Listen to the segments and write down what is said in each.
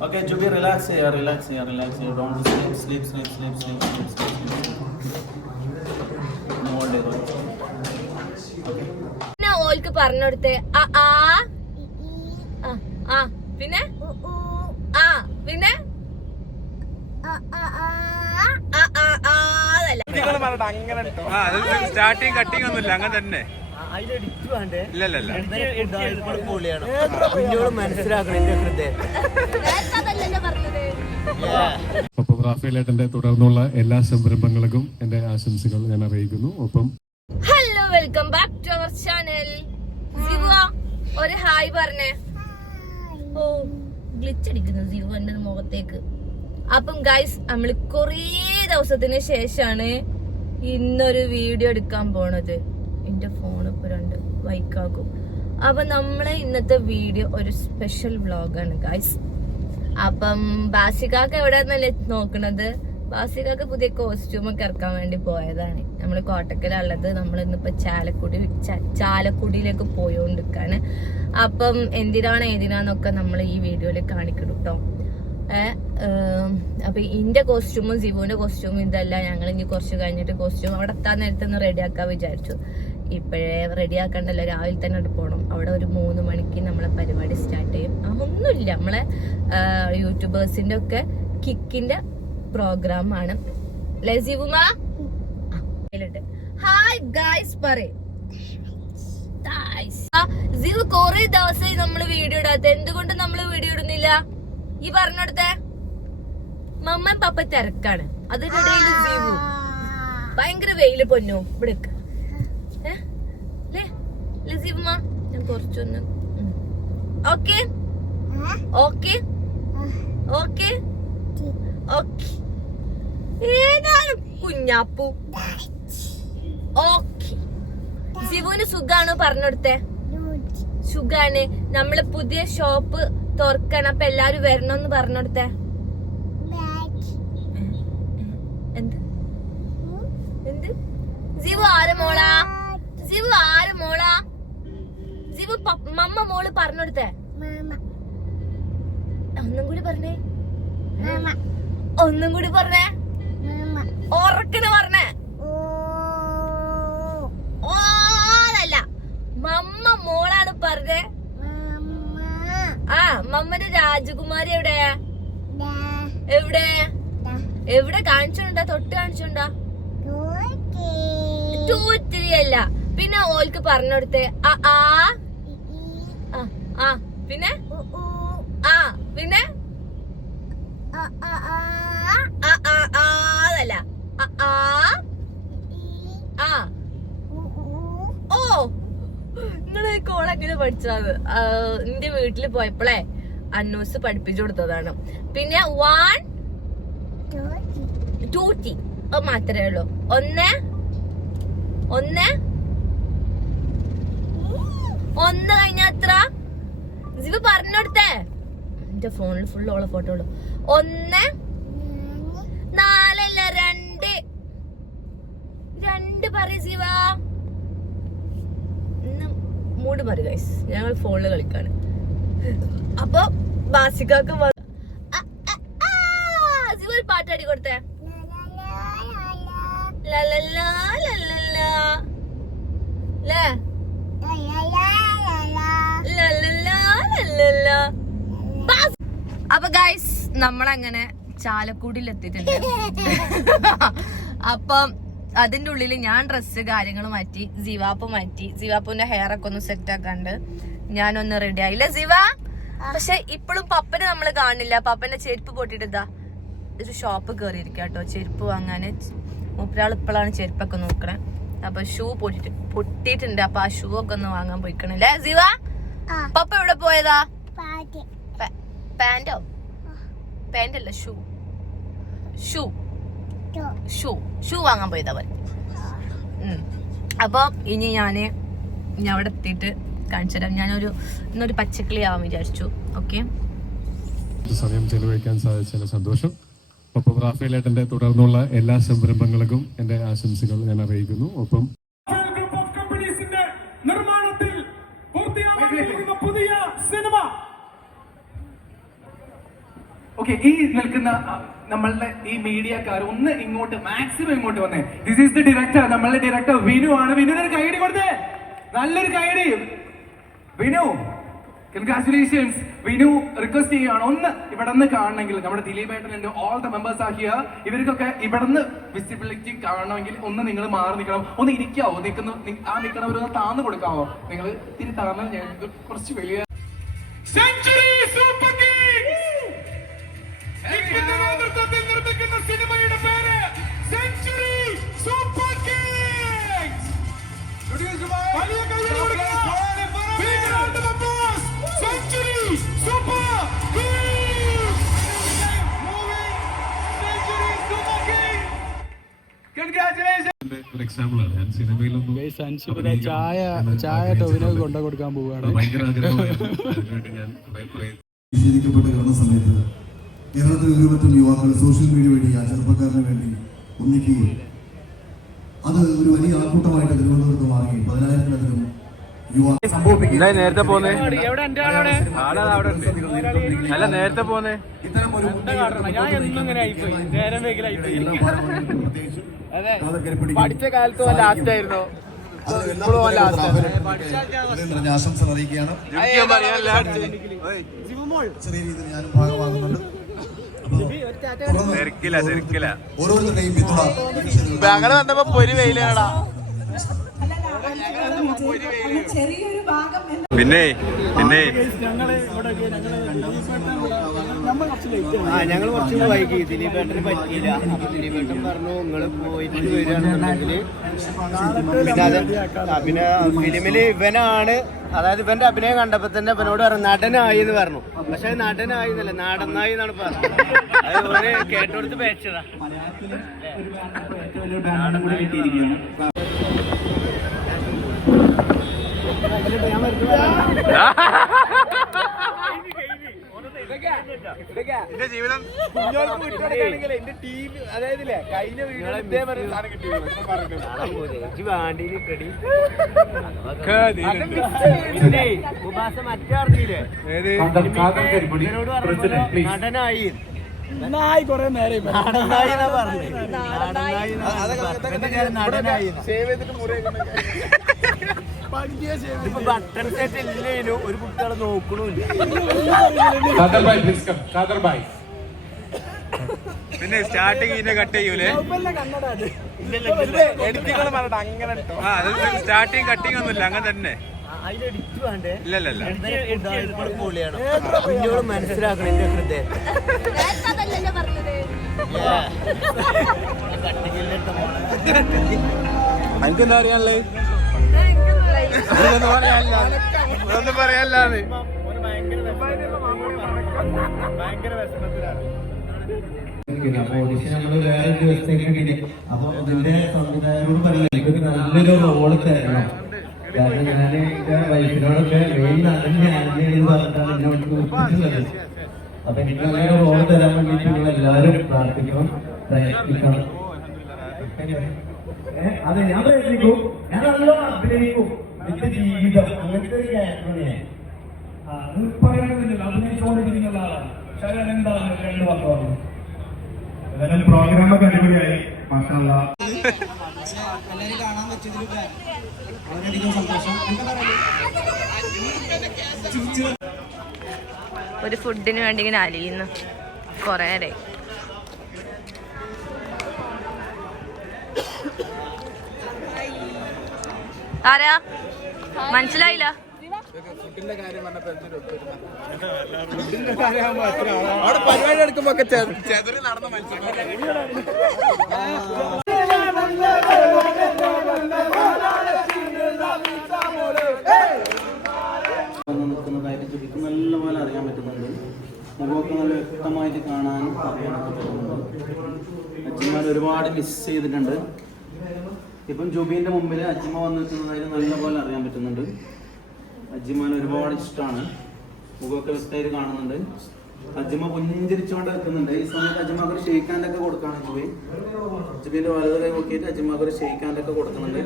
Relax here, relax here, relax here. Don't sleep, sleep, sleep, sleep, sleep, sleep, sleep, sleep. More day, Okay. പിന്നെ ഓൾക്ക് പറഞ്ഞെടുത്ത് ആ ആ ആ, പിന്നെ ആ പിന്നെ അത് സ്റ്റാർട്ടിങ് കട്ടിങ് ഒന്നുമില്ല അങ്ങനെ തന്നെ എന്റെ ഒപ്പം തുടർന്നുള്ള എല്ലാ സംരംഭങ്ങൾക്കും എന്റെ ആശംസകൾ ഞാൻ അറിയിക്കുന്നു. ഒപ്പം hello welcome back to our channel Jeeva ഒരു ഹായ് പറഞ്ഞേ. ഓ ഗ്ലിച്ച് അടിക്കുന്നു ജീവന്റെ മുഖത്തേക്ക്. അപ്പം ഗൈസ് നമ്മൾ കുറേ ദിവസത്തിന് ശേഷമാണ് ഇന്നൊരു വീഡിയോ എടുക്കാൻ പോണത്. എന്റെ രണ്ട് അപ്പം നമ്മളെ ഇന്നത്തെ വീഡിയോ ഒരു സ്പെഷ്യൽ വ്ളോഗാണ് ഗായ്സ് അപ്പം ബാസികാക്ക് എവിടെന്നല്ലേ നോക്കണത്? ബാസികാക്ക് പുതിയ കോസ്റ്റ്യൂം ഒക്കെ ഇറക്കാൻ വേണ്ടി പോയതാണ്. നമ്മൾ കോട്ടക്കലുള്ളത് നമ്മൾ ഇന്നിപ്പോ ചാലക്കുടി ചാലക്കുടിയിലേക്ക് പോയോണ്ടിരിക്കാണ്. അപ്പം എന്തിനാണ് ഏതിനാന്നൊക്കെ നമ്മൾ ഈ വീഡിയോയിൽ കാണിക്കണം കേട്ടോ അപ്പൊ ഇന്റെ കോസ്റ്റ്യൂമും സിബുവിന്റെ കോസ്റ്റ്യൂമും ഇതല്ല ഞങ്ങൾ ഇനി കുറച്ച് കഴിഞ്ഞിട്ട് കോസ്റ്റ്യൂം അവിടെ എത്താൻ നേരത്തെ ഒന്ന് റെഡിയാക്കാൻ വിചാരിച്ചു. ഇപ്പോഴേ റെഡി ആക്കണ്ടല്ലോ രാവിലെ തന്നെ പോകണം അവിടെ ഒരു മൂന്ന് മണിക്ക് നമ്മളെ പരിപാടി സ്റ്റാർട്ട് ചെയ്യും. ഒന്നുമില്ല. നമ്മളെ യൂട്യൂബേഴ്സിന്റെ ഒക്കെ കിക്കിന്റെ പ്രോഗ്രാം ആണ്. ഹായ് ഗായ്സ് കൊറേ ദിവസമായി നമ്മൾ വീഡിയോ ഇടാത്ത. എന്തുകൊണ്ട് നമ്മൾ വീഡിയോ ഇടുന്നില്ല? ഈ പറഞ്ഞോടത്തെ മമ്മ പപ്പ തിരക്കാണ്. അതിനിടയിൽ ഭയങ്കര വെയിൽ പൊന്നു. ഇവിടെ ലേ ജീവുമ്മ, ഞാൻ കുറച്ചൊന്ന് ഓക്കെ? ഓക്കെ? ഓക്കെ? ഓക്കെ. ഏതാണ് കുഞ്ഞാപ്പു. ഓക്കെ. ശിവുവിന് സുഖാണ് പറഞ്ഞെടുത്തെ? സുഖാണ്. നമ്മൾ പുതിയ ഷോപ്പ് തുറക്കണം അപ്പൊ എല്ലാരും വരണം എന്ന് പറഞ്ഞെടുത്തെ എന്ത്? എന്ത്? ജീവു ആരെ മോളാ ജീവു ആരെ മോളാ പപ്പ- മമ്മ മോൾ പറഞ്ഞെടുത്തേ. ഒന്നും കൂടി പറഞ്ഞേ. ഒന്നും കൂടി പറഞ്ഞേ. ഉറക്കിന് പറഞ്ഞേ. ഓതല്ല മമ്മ മോളാണ് പറഞ്ഞേ. ആ മമ്മന്റെ രാജകുമാരി എവിടെ? എവിടെ? എവിടെ കാണിച്ചോണ്ടാ? തൊട്ട് കാണിച്ചുണ്ടാ? ടൂറ്റിരിയല്ല പിന്നെ ഓൾക്ക് പറഞ്ഞെടുത്ത്. ആ ആ. ആ, പിന്നെ? ആ പിന്നെ? അതല്ല ആ. ഓ നിങ്ങൾ കോളെങ്ങനെ പഠിച്ചത് എന്റെ വീട്ടിൽ പോയപ്പോഴേ അന്നൂസ് പഠിപ്പിച്ചു കൊടുത്തതാണ്. പിന്നെ വൺ ടു മാത്രമേ ഉള്ളൂ. ഒന്ന് ഒന്ന്. ഒന്ന് കഴിഞ്ഞ എത്ര? ജീവ പറഞ്ഞോടുത്തേ എന്റെ ഫോണിൽ ഫുൾ ഓളെ ഫോട്ടോ ഉള്ളു. ഒന്ന് നാലല്ല രണ്ട്. രണ്ട് പറ ജീവ ഇന്ന് മൂഡ് പറ ഗൈസ് ഞങ്ങൾ ഫോണിൽ കളിക്കാണ്. അപ്പൊ ബാസിക്കാക്ക് ജീവ ഒരു പാട്ട് അടി കൊടുത്തേ. ലലലാ, ലലലാ. ലേ? അപ്പൊ ഗൈസ് നമ്മളങ്ങനെ ചാലക്കുടിയിൽ എത്തിയിട്ടുണ്ട് അപ്പം അതിന്റെ ഉള്ളിൽ ഞാൻ ഡ്രസ്സ് കാര്യങ്ങൾ മാറ്റി ജീവാപ്പ് മാറ്റി. ജീവാപ്പുവിന്റെ ഹെയർ ഒക്കെ ഒന്ന് സെറ്റ് ആക്കാണ്ട് ഞാനൊന്ന് റെഡി ആയില്ല ജീവ? പക്ഷെ ഇപ്പോഴും പപ്പനെ നമ്മൾ കാണില്ല. പപ്പന്റെ ചെരുപ്പ് പൊട്ടിട്ട് ഇതാ ഒരു ഷോപ്പ് കയറിയിരിക്കുക കേട്ടോ ചെരുപ്പ് വാങ്ങാന് മൂപ്പരാൾ ഇപ്പോഴാണ് ചെരുപ്പൊക്കെ നോക്കണേ. അപ്പൊ ഷൂ പൊട്ടിട്ട് പൊട്ടിയിട്ടുണ്ട്. അപ്പൊ ആ ഷൂ ഒക്കെ ഒന്ന് വാങ്ങാൻ പോയിക്കണല്ലേ ജീവ? പപ്പ എവിടെ പോയതാ? പ- പാന്റോ അല്ല ഷൂ. ഷൂ. ഷൂ. ഷൂ. വാങ്ങാൻ പോയത് അവർ അപ്പോൾ ഇനി ഞാൻ ഞാൻ അവിടെ എത്തിയിട്ട് കാണിച്ചു തരാം. ഞാനൊരു ഇന്നൊരു പച്ചക്കിളി ആവാൻ വിചാരിച്ചു. ഓക്കെ? സമയം ചെലവഴിക്കാൻ സാധിച്ചതിന് സന്തോഷം. ഒപ്പം റാഫേലേട്ടന്റെ തുടർന്നുള്ള എല്ലാ സംരംഭങ്ങൾക്കും എന്റെ ആശംസകൾ ഞാൻ അറിയിക്കുന്നു. ഒപ്പം നിർമ്മാണത്തിൽ പൂർത്തിയാകുന്ന പുതിയ സിനിമ ഓക്കെ ഈ നിൽക്കുന്ന നമ്മളുടെ ഈ മീഡിയക്കാർ ഒന്ന് ഇങ്ങോട്ട് മാക്സിമം ഇങ്ങോട്ട് വന്നേ. ദിസ് ഈസ് ദി ഡയറക്ടർ നമ്മളുടെ ഡയറക്ടർ വിനു ആണ്. വിനുവിന് ഒരു കൈയടി കൊടുത്തേ. നല്ലൊരു കൈയടി. വിനു കൺഗ്രാറ്റുലേഷൻസ് വിനു റിക്വസ്റ്റ് ചെയ്യുകയാണ്. ഒന്ന് ഇവിടെ നിന്ന് കാണണമെങ്കിൽ നമ്മുടെ ദിലീപ് ഏട്ടൻ ഓൾ ദ മെമ്പേഴ്സ് ആക്കിയ ഇവർക്കൊക്കെ ഇവിടെ നിന്ന് വിസിബിലിറ്റി കാണണമെങ്കിൽ ഒന്ന് നിങ്ങൾ മാറി നിൽക്കണം. ഒന്ന് ഇരിക്കാവോ? നിൽക്കുന്ന ആ നിൽക്കണവരൊന്ന് താന്നു കൊടുക്കാവോ? നിങ്ങൾ ഇത്തിരി താന്നു ഞങ്ങൾക്ക് കുറച്ച് വലിയ ഒരു എക്സാമ്പിൾ ആണ്. ഞാൻ സിനിമയിലൊന്നും അഭിനയിക്കണം ചായ ചായ. ടൊവിനോ കൊണ്ടു കൊടുക്കാൻ പോവുകയാണ്. ഭയങ്കര. നിഷേധിക്കപ്പെട്ട് കിടന്ന സമയത്ത് കേരളത്തിലെ യുവാക്കൾ സോഷ്യൽ മീഡിയ വഴി ആ ചെറുപ്പക്കാരന് വേണ്ടി ഒന്നിക്കുകയും അത് ഒരു വലിയ ആൾക്കൂട്ടമായിട്ട് തിരുവനന്തപുരത്ത് മാറുകയും പതിനായിരത്തിലധികം നേരത്തെ പോന്നെ. അല്ല നേരത്തെ പോന്നെ. ഇത്തരം ഒരു ഞാൻ പഠിച്ച കാലത്ത് ലാസ്റ്റ് ആയിരുന്നു. ആശംസ അറിയിക്കുകയാണ്. ചെറിയ രീതിയിൽ ഞാനും ഭാഗമാകുന്നുണ്ട്. ഓരോരുത്തരുടെയും പിന്തുണ. ഞങ്ങൾ വന്നപ്പോ പൊരി വെയിലാടാ ചെറിയൊരു ഭാഗം പിന്നെ പിന്നെ. ആ ഞങ്ങൾ കുറച്ച് വൈകി. ദിലീപേട്ടന് പറ്റിയില്ല. അപ്പൊ ദിലീപേട്ടൻ പറഞ്ഞു നിങ്ങൾ പോയിട്ട് വരികയാണെന്നുണ്ടെങ്കിൽ പിന്നെ ഫിലിമിൽ ഇവനാണ്. അതായത് ഇവന്റെ അഭിനയം കണ്ടപ്പോ തന്നെ ഇവനോട് പറഞ്ഞു നടനായി എന്ന് പറഞ്ഞു. പക്ഷെ അത് നടനായി എന്നല്ല നാടനായി എന്നാണ് പറഞ്ഞത്. അത് ഓന് കേട്ടോടുത്ത് പേച്ചതാ എന്റെ ജീവിതം എന്റെ ടീം അതായത് കഴിഞ്ഞ വീഡിയോ പിന്നെ ഉപാസ മറ്റേ അറിഞ്ഞില്ലേ നടനായി നടനായി കൊറേ നേരം നടനായി നടനായി നടനായി ഇപ്പൊ ബട്ടൺ സെറ്റ് ഇല്ലേനും ഒരു കുട്ടികളെ നോക്കണില്ല പിന്നെ സ്റ്റാർട്ടിങ് ഇതിന്റെ കട്ട് ചെയ്യൂലേ? ആ സ്റ്റാർട്ടിങ് കട്ടിങ് ഒന്നുമില്ല അങ്ങനെ തന്നെ. കുഞ്ഞോട് മനസ്സിലാക്കണം എന്റെ ഹൃദയം അറിയാനുള്ളത്? ഇതൊന്നും പറയാനില്ല. ഇതൊന്നും പറയാനില്ലാന്ന് അപ്പൊ ഓഡിഷൻ നമ്മൾ വേറെ ദിവസത്തേക്ക് കിട്ടി അപ്പൊ അതിന്റെ സംവിധായകരോട് പറയില്ല എനിക്കൊരു നല്ലൊരു റോൾ തരണം. കാരണം ഞാൻ എന്റെ വൈഫിനോടൊക്കെ മെയിൻ നടൻ ഞാനെന്ന് പറഞ്ഞിട്ടാണ് എന്നെ വിളിച്ച് നിർത്തിയിട്ടുള്ളത് അപ്പൊ എനിക്ക് നല്ലൊരു റോൾ തരാൻ വേണ്ടിട്ട് നിങ്ങൾ എല്ലാവരും പ്രാർത്ഥിക്കണം പ്രയത്നിക്കണം. അതെ ഞാൻ പ്രയത്നിക്കും. ഞാൻ നല്ലോണം അഭിനയിക്കും. എന്റെ ജീവിതം അങ്ങനത്തെ ഒരു ക്യാരക്ടറാണ് ഞാൻ അത് പറയണമെന്നില്ല അഭിനയിച്ചുകൊണ്ടിരിക്കുന്ന ആളാണ്. എന്താണ് രണ്ട് ഏതായാലും പ്രോഗ്രാമൊക്കെ അടിപൊളിയായി. മാഷാല്ല ഒരു ഫുഡിന് വേണ്ടി ഇങ്ങനെ അലിയുന്നു. കൊറേ ആരാ? മനസ്സിലായില്ല. അവിടെ പരിപാടി എടുക്കുമ്പോ ഒക്കെ ചെതറി നടന്ന മത്സരം നിൽക്കുന്നതായിട്ട് ചുരുക്കം നല്ലപോലെ അറിയാൻ പറ്റുന്നുണ്ട് മുഖമൊക്കെ നല്ല വ്യക്തമായിട്ട് കാണാനും അറിയാനൊക്കെ പറ്റുന്നുണ്ട് അച്ഛന്മാർ ഒരുപാട് മിസ് ചെയ്തിട്ടുണ്ട്. ഇപ്പം ജൂബിന്റെ മുമ്പിൽ അജ്മ വന്ന് നല്ല നല്ലപോലെ അറിയാൻ പറ്റുന്നുണ്ട്. അജിമാൻ ഒരുപാട് ഇഷ്ടമാണ് മുഖമൊക്കെ വ്യക്തമായിട്ട് കാണുന്നുണ്ട്. അജിമ പുഞ്ചിരിച്ചുകൊണ്ട് നിൽക്കുന്നുണ്ട്. ഈ സമയത്ത് അജിമാക്കർ ഒരു കൊടുക്കുകയാണ് ജുബി. ജുബീന്റെ വലത് കൈ നോക്കിയിട്ട് അജിമാക്കർ ഒരു കൊടുക്കുന്നുണ്ട്.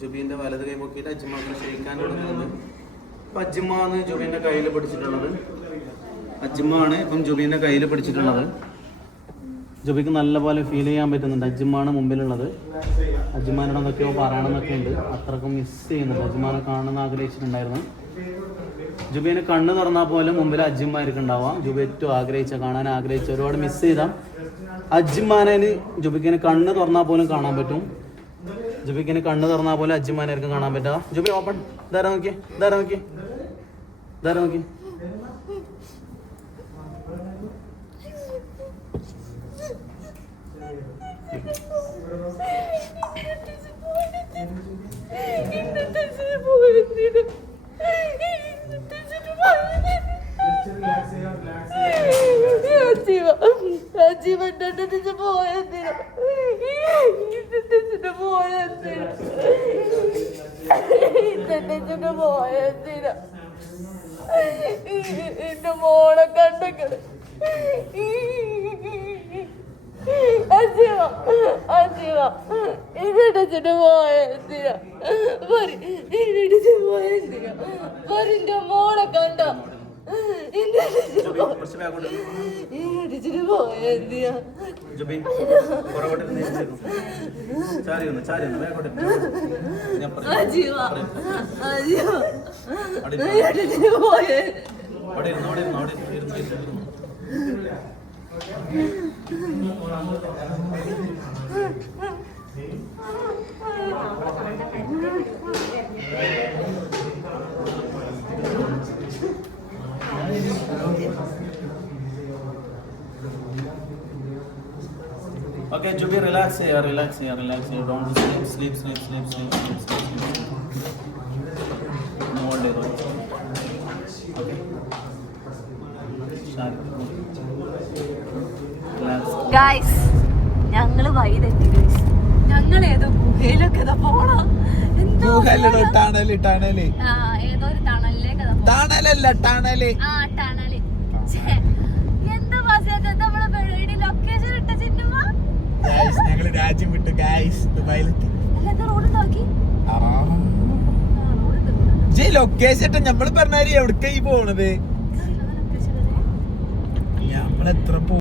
ജുബീന്റെ വലത് കൈ പൊക്കിയിട്ട് അജിമാക്കർ ഷെയ്ക്കാൻ കൊടുക്കുന്നുണ്ട്. അപ്പൊ അജ്മാന്ന് ജുബീന്റെ കയ്യിൽ പിടിച്ചിട്ടുള്ളത്. അജ്മാണ് ഇപ്പം ജുബിന്റെ കയ്യിൽ പിടിച്ചിട്ടുള്ളത്. ജുബിക്ക് നല്ലപോലെ ഫീൽ ചെയ്യാൻ പറ്റുന്നുണ്ട്. അജ്മാണ് മുമ്പിലുള്ളത്. അജ്മാനോട് എന്തൊക്കെയോ പറയണമെന്നൊക്കെ ഉണ്ട്. അത്രക്കും മിസ് ചെയ്യുന്നുണ്ട്. അജ്മാനെ കാണണമെന്ന് ആഗ്രഹിച്ചിട്ടുണ്ടായിരുന്നു. ജുബീനെ കണ്ണ് തുറന്നാൽ പോലും മുമ്പിൽ അജ്മാർക്ക് ഉണ്ടാവാം ജുബി ഏറ്റവും ആഗ്രഹിച്ച കാണാൻ ആഗ്രഹിച്ച ഒരുപാട് മിസ് ചെയ്ത അജിമാനേന് ജുബിക്കിനെ കണ്ണ് തുറന്നാൽ പോലും കാണാൻ പറ്റും. ജുബിക്കിന് കണ്ണ് തുറന്നാൽ പോലും അജിമാനായിരിക്കും കാണാൻ പറ്റുക ജുബി ഓപ്പൺ ഇതാരാ നോക്കിയേ? ഇതാരാ നോക്കിയേ? ഇതാരാ നോക്കിയേ? എന്റെ മോളെ കണ്ടക്കൾ അജീവ അജീവ ഇടിച്ചിട്ട് പോയ എന്തിനാ ഇടിച്ചിട്ട് പോയ എന്തിനാ എന്റെ മോളെ കണ്ട ഇടിച്ചിട്ട് പോയ എന്തിനാ ജുബി പുറകോട്ട് ചാരി ഒന്ന് ചാരി ഒന്ന് വേഗോട്ട് അജീവ അജീവ ഇടിച്ചിട്ട് പോയ അവിടെ ഇരുന്നു അവിടെ ഇരുന്നു അവിടെ ഇരുന്നു ഇരുന്നു Okay, Jubi, relax here, relax here, relax here. Don't sleep, sleep, sleep, sleep, sleep, sleep, sleep. sleep. No all day, right? Okay. Shari. Relax. Guys. പോണോ? എന്തോ ടണൽ ടണൽ ഏതോ ഒരു തണലിലേക്ക് ടണൽ ആ ടണൽ എന്താ നമ്മളെ ലൊക്കേഷൻ ഇട്ട ചിന്നുമ ഞങ്ങൾ രാജ്യം വിട്ടു. ഗായ്സ് ദുബായിലെത്തി റോഡ് നോക്കി. ലൊക്കേഷൻ ഇട്ട നമ്മൾ പറഞ്ഞാൽ എവിടേക്കായി ഈ പോണത്? ഞമ്മളെത്ര നമ്മളെത്ര പോ